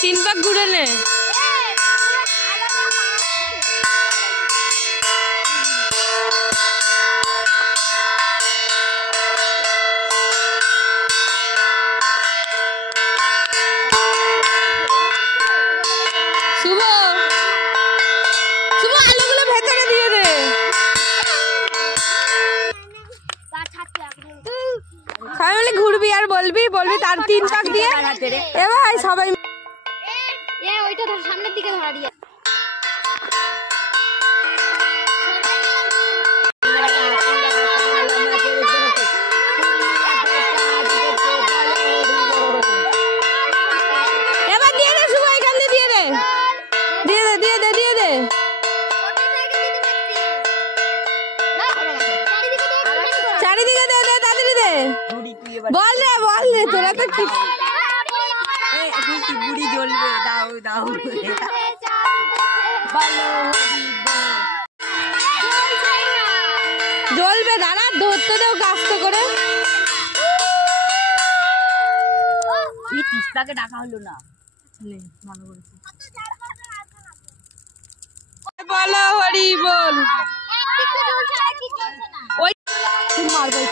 তিন পাক ঘুরে নে। ঘুরবি আর বলবি তার 3 পাক দিয়ে এ ভাই সবাই ওইটা ধর সামনের দিকে ধরা দিয়ে এবার দিয়ে দে শুভ এখান দিয়ে দে চারিদিকে দে তাড়াতাড়ি দে বল রে তোরা তো ঠিক বুড়ি জ্বলবে দাও জ্বলবে দাঁড়া ধরতে দেও কাজটা করে তিস্তাকে ডাকা হলো না বলো হরি বল মারবে